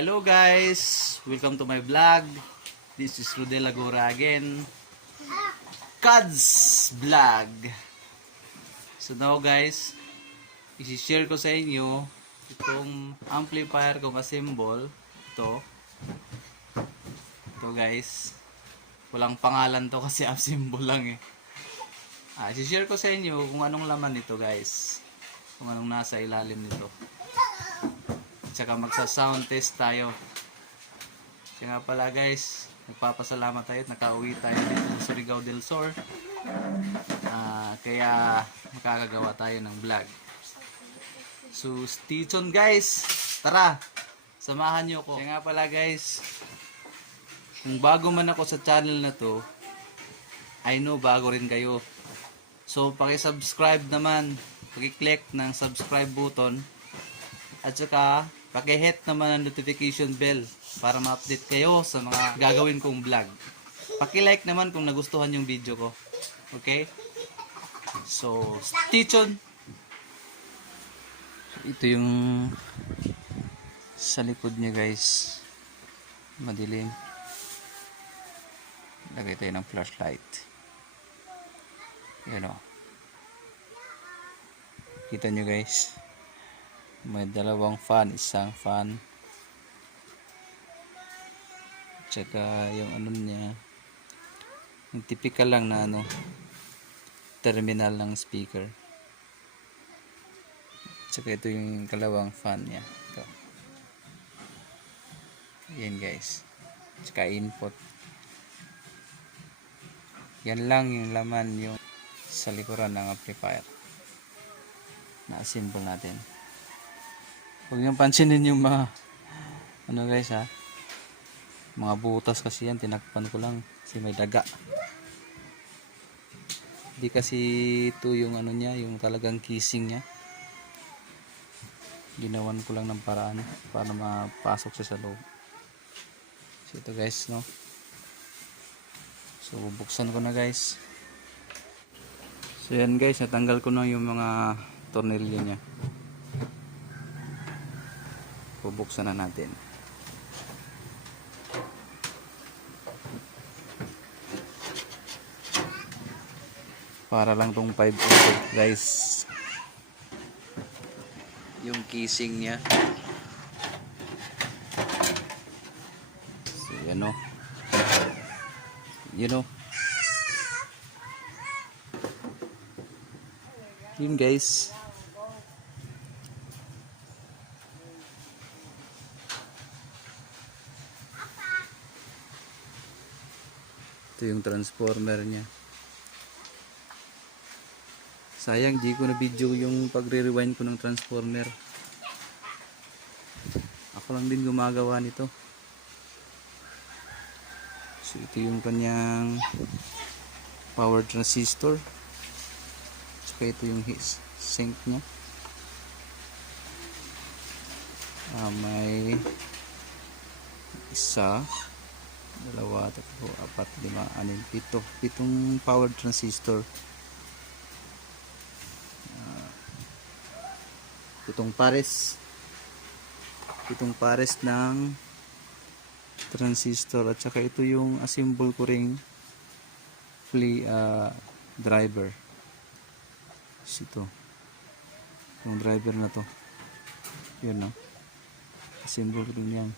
Hello guys! Welcome to my vlog. This is Rodel Agora again. Kads Vlog. So now guys, isi-share ko sa inyo itong amplifier kong assemble. Ito guys. Walang pangalan to kasi assemble lang eh. Isi-share ko sa inyo kung anong laman nito guys. Kung anong nasa ilalim nito. Tsaka magsa-sound test tayo. Kaya nga pala guys, nagpapasalamat tayo at nakauwi tayo dito sa Surigao del Sur. Kaya makakagawa tayo ng vlog. So stay tuned guys. Tara, samahan nyo ko. Kaya nga pala guys, kung bago man ako sa channel na to, I know bago rin kayo. So paki-subscribe naman, paki-click ng subscribe button. At saka paki-hit naman ang notification bell para ma-update kayo sa mga gagawin kong vlog. Paki-like naman kung nagustuhan yung video ko. Okay? So, stay tuned! Ito yung sa likod niya guys. Madilim. Lagay tayo ng flashlight. Yan o. Kita nyo guys. May dalawang fan, isang fan. Tsaka yung ano niya, yung typical lang na ano, terminal ng speaker. Tsaka ito yung kalawang fan niya. Ito. Yan guys. Tsaka input. Yan lang yung laman yung sa likuran ng amplifier. Na-assemble natin. Huwag niyong pansinin yung mga ano guys ha, mga butas kasi yan, tinakpan ko lang kasi may daga. Hindi kasi ito yung ano niya, yung talagang casing niya. Ginawan ko lang ng paraan para mapasok siya sa loob. So ito guys no, so bubuksan ko na guys. So yan guys, natanggal ko na yung mga tornilyo niya. Bubuksan na natin. Para lang tong 5 guys. Yung casing niya. So yan o. You know. Yun guys. Ito yung transformer niya. Sayang di ko na video yung pagre-rewind ko ng transformer. Ako lang din gumagawa nito. So ito yung kanyang power transistor. Saka ito yung sink niya. May isa, dalawa, tatlo, apat, lima, anim, pitong power transistor. Pitong pares ng transistor. At saka ito yung assemble ko ring driver. Ito yung driver na to, yun no, assemble ko rin yan.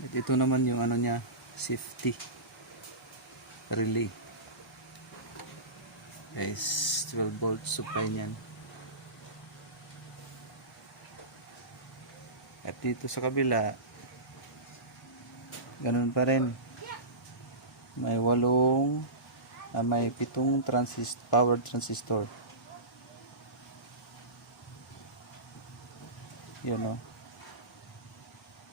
At ito naman yung ano niya, safety relay guys, 12 volt supply niyan. At dito sa kabila ganun pa rin, may may 7 power transistor. Yun o,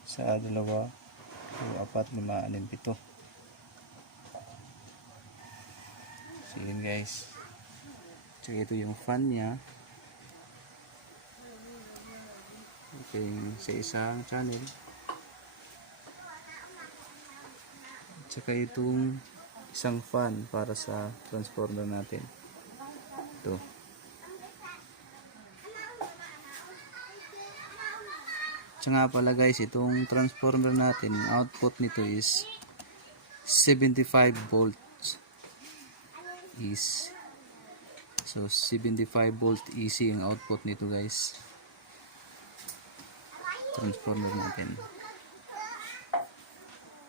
sa 2, 4, 5, 6, 7. So yun guys. Tsaka ito yung fan niya. Okay, sa isang channel. Tsaka itong isang fan para sa transformer natin. Ito. So nga pala guys, itong transformer natin, output nito is 75 volts is. So 75 volt AC ang output nito guys. Transformer natin.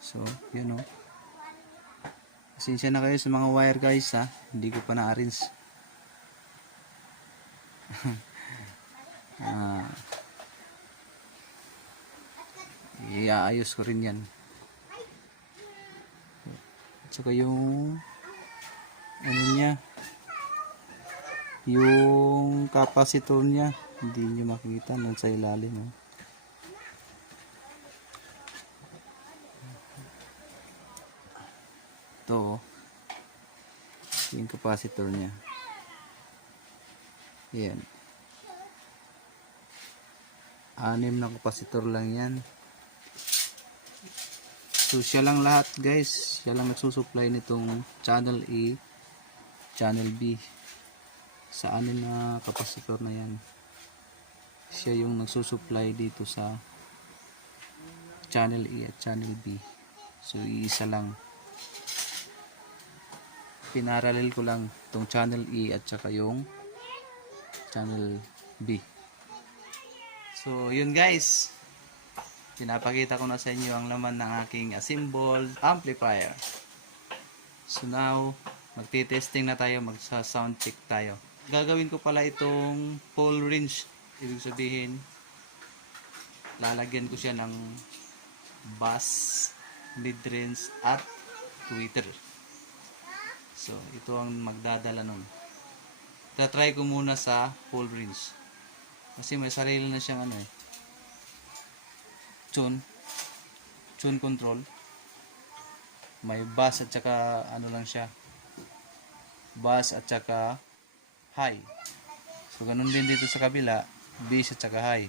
So, yun o. Pasensya na kayo sa mga wire guys ha. Hindi ko pa na-arrange. Iaayos ko rin yan. At saka yung ano niya, yung capacitor niya, hindi nyo makikita nasa ilalim oh. Ito yung capacitor niya. Yan. 6 na capacitor lang yan. So siya lang lahat guys, siya lang nagsusupply nitong channel A, channel B sa 6 na capacitor na yan. Siya yung nagsusupply dito sa channel A at channel B. So iisa lang. Pinarallel ko lang itong channel E at saka yung channel B. So yun guys, pinapakita ko na sa inyo ang laman ng aking assembled amplifier. So now magti-testing na tayo, magsa-sound check tayo. Gagawin ko pala itong full range, ibig sabihin lalagyan ko siya ng bass, mid range at tweeter. So ito ang magdadala nun. Tatry ko muna sa full range kasi may sarili na siyang ano eh, tune control. May bass at saka ano lang siya, bass at saka high. So ganun din dito sa kabila, bass at saka high.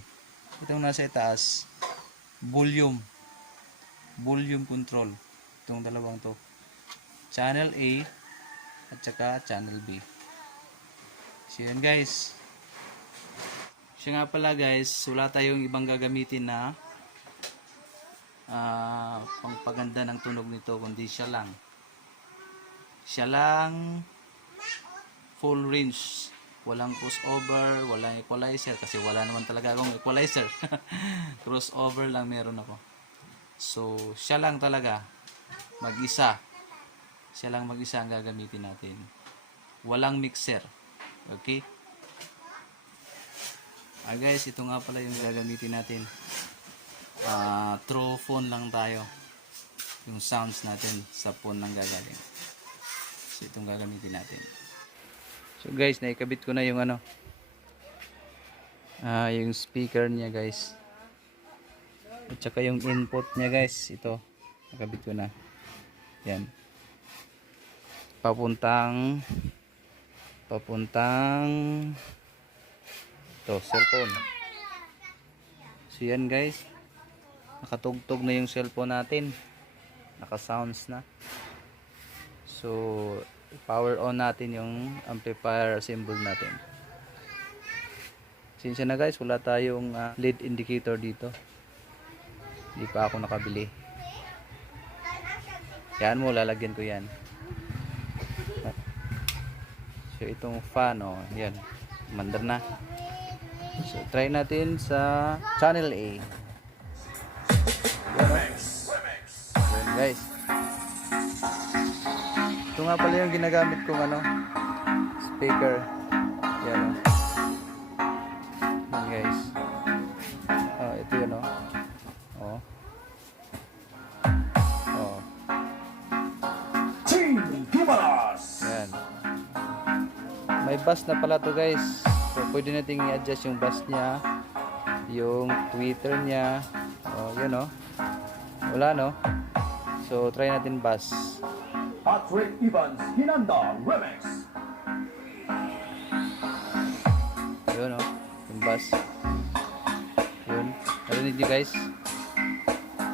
Itong nasa itaas, volume control. Itong dalawang to, channel A at saka channel B. So yan guys. Siya nga pala guys, wala tayong ibang gagamitin na pangpaganda ng tunog nito kundi siya lang full range, walang crossover, walang equalizer kasi wala naman talaga akong equalizer. Crossover lang meron ako. So siya lang talaga mag-isa, ang gagamitin natin, walang mixer. Okay guys, ito nga pala yung gagamitin natin. Through phone lang tayo, yung sounds natin sa phone lang gagaling. So itong gagamitin natin. So guys, naikabit ko na yung ano, yung speaker niya guys, at saka yung input niya guys. Ito nakabit ko na yan, papuntang to cellphone. So yan guys, nakatugtog na yung cellphone natin, naka-sounds na. So power on natin yung amplifier assemble natin. Sinsya na guys, wala tayong lead indicator dito, hindi pa ako nakabili. Yan mo, lalagyan ko yan. So itong fan, yan, mandar na. So try natin sa channel A. Yan guys, ito nga pala yung ginagamit kong ano, speaker. Yan yan guys. Ito yun yan. May bass na pala to guys. So pwede natin i-adjust yung bass niya, yung tweeter niya. Yun wala so try natin bass. Patrick Evans Hinanda Remix. Yun yung bass. Yun, narinig nyo guys.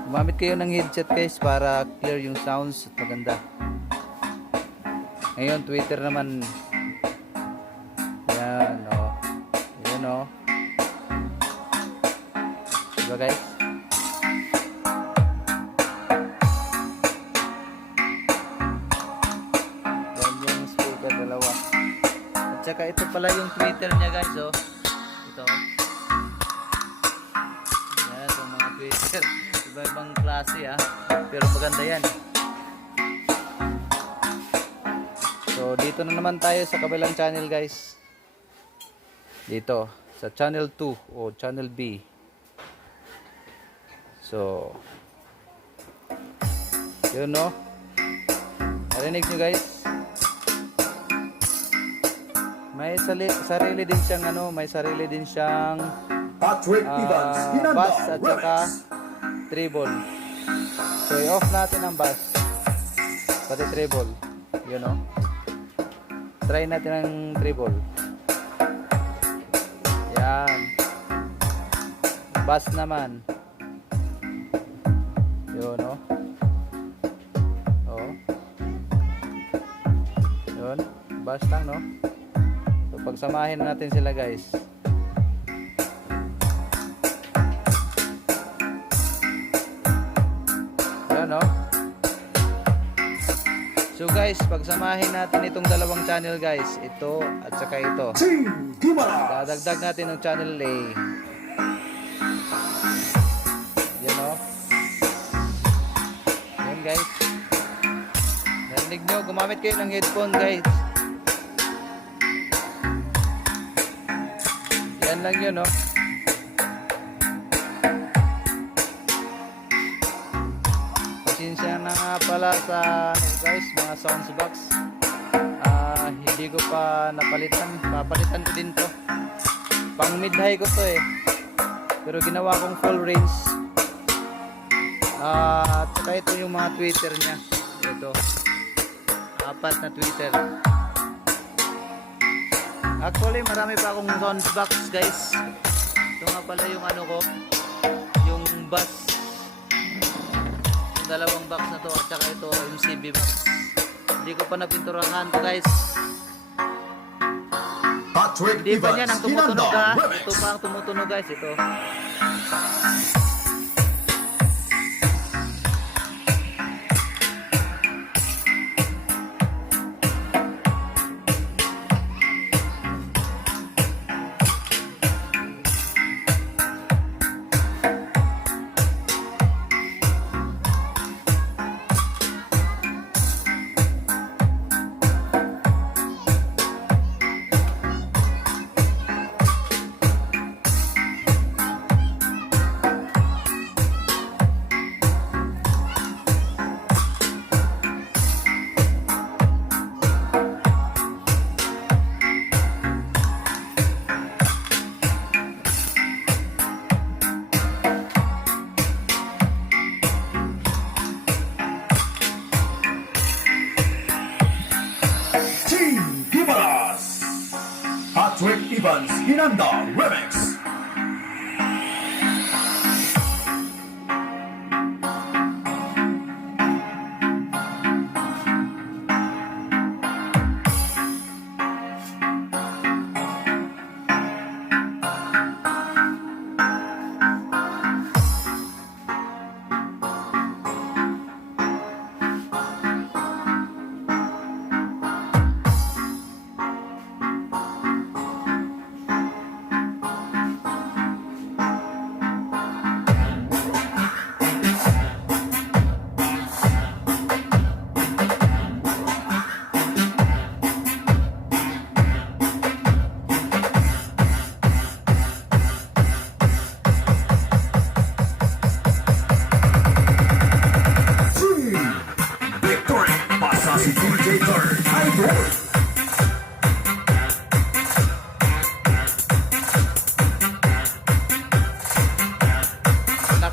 Gumamit kayo ng headset guys para clear yung sounds at maganda. Ngayon tweeter naman, yan yun Diba guys? Yan yung speaker, dalawa. At saka ito pala yung tweeter niya guys, oh. Ito. Yan, yung mga tweeter. Iba-ibang klase ah. Pero maganda yan. So, dito na naman tayo sa kabilang channel guys. Dito, sa channel 2 o channel B. So, yun no. Narinig nyo guys? May sarili din siyang ano, may sarili din siyang Patrick Evans Hinanda bass at saka Remix. treble. So, i-off natin ang bass. Pati treble. Yun no. Try natin ang treble. Yan. Bass naman. Yun, no? Oh. Yun. Bass lang, no? So, pagsamahin natin sila, guys. Yan, no? So, guys, pagsamahin natin itong dalawang channel, guys. Ito at saka ito. Team Gimaras. Dadagdag natin ng channel A. Yan o. Yan guys. Narinig nyo, gumamit kayo ng headphone guys. Yan lang yun o. Pasensya na nga pala sa ano, guys, mga sounds box. Hindi ko pa napalitan. Papalitan ko din to. Pang mid-high ko to eh. Pero ginawa kong full range. At saka ito yung mga tweeter niya. Ito. 4 na tweeter. Actually marami pa akong sound box guys. Ito nga pala yung ano ko. Yung bass. Yung dalawang box na to. At saka ito MCB box. Hindi ko pa napinturahan to guys. Patrick Hindi pa Evans yan ang tumutunog Hinanda ha. Remix. Ito pa ang tumutunog guys. Ito. Team Gimaras. Patrick Evans Hinanda Remix.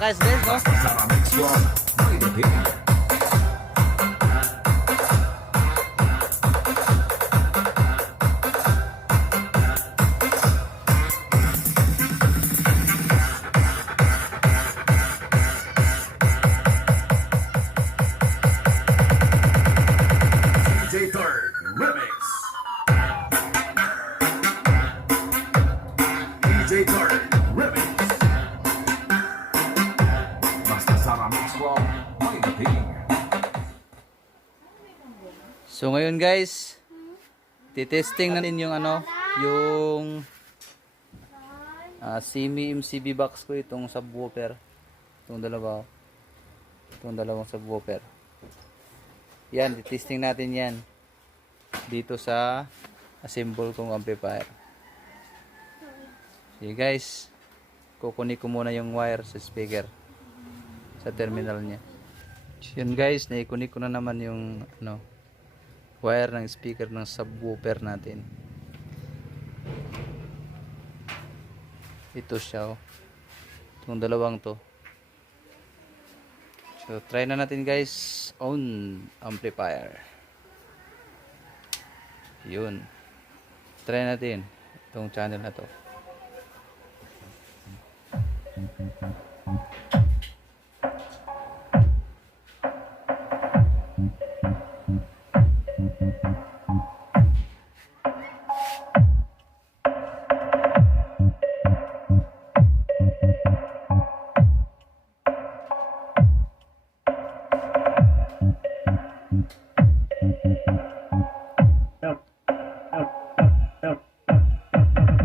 Guys, no? Sarah Mix from Maida Pig. DJ Third Remix. DJ Third Remix. So ngayon guys, titesting natin yung yung Simi MCB box ko, itong subwoofer. Itong dalawa. Itong dalawang subwoofer. Yan, titesting natin yan dito sa assemble kong amplifier. Sige guys, kukunin ko muna yung wire sa speaker sa terminal niya. Yan guys, naikunik ko na naman yung wire ng speaker ng subwoofer natin. Ito siya, oh. Itong dalawang to. So try na natin guys on amplifier. Yun, try natin itong channel na to.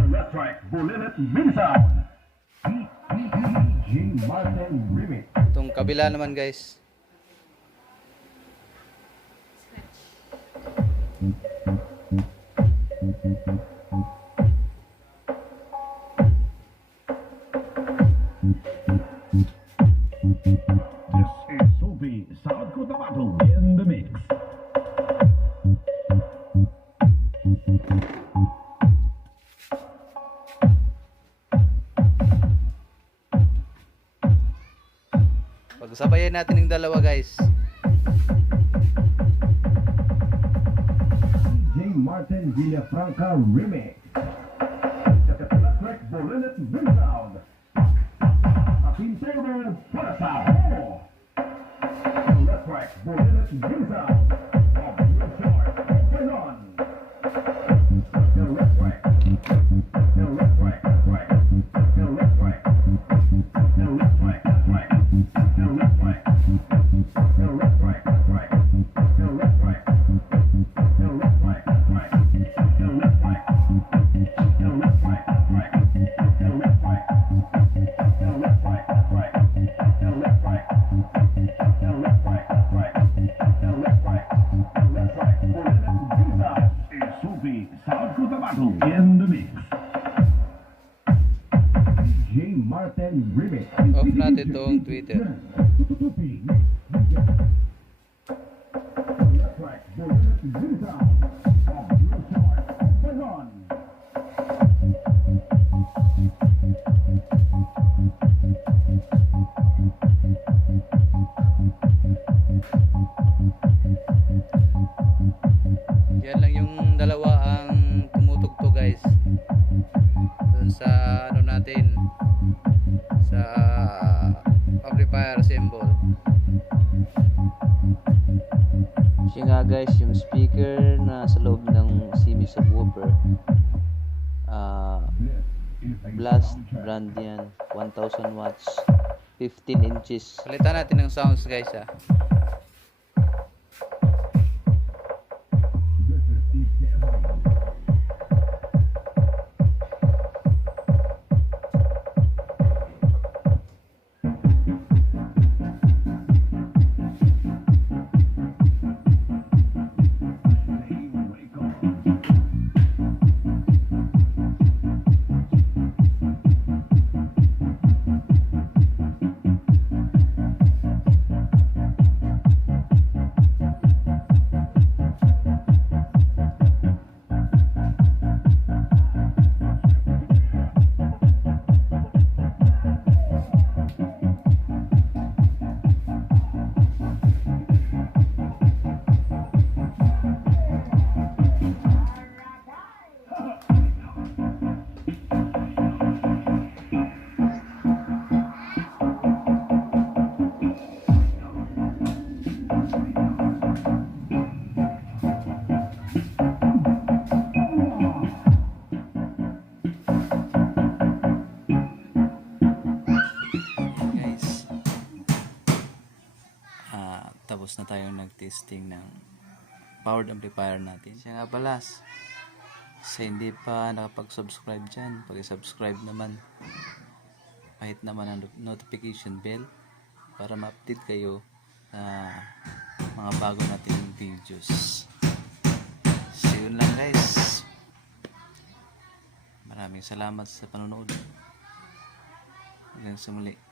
Left track, Bullet Minisound. DJ Martin Remix. Itong kabila naman guys. This is Sophie Sound Cotabato in the mix. Pagsabayan natin yung dalawa guys. DJ Martin Villafranca Remix. Left track, Bullet Minisound. Pintero para sa ho. Left track, Bullet Minisound. Of your chart, open on. The left track. The left track, right. The left track. The left track, right. The left track. The left track, right. The left track. The left track, right. The left track. The left track, right. The left track. The left track, right. The left track. The left track, right. The left track. The left track. Is Sophie Sound Cotabato in the mix. DJ Martin Remix. Off natin itong Twitter. Left track, Bullet Minisound. Of your chart, open on. Yan lang yung dalawa ang tumutugtog guys. Doon sa natin, sa amplifier symbol. Siya nga guys, yung speaker na sa loob ng Simi subwoofer, Blast brand yan, 1000 watts, 15 inches. Palitan natin ng sounds guys ha. tapos na tayong nag-testing ng powered amplifier natin. Siya nga pala, sa hindi pa nakapag-subscribe dyan, pag-subscribe naman, kahit naman ang notification bell para ma-update kayo sa mga bago nating videos. So yun lang guys, maraming salamat sa panonood. Hanggang sa muli.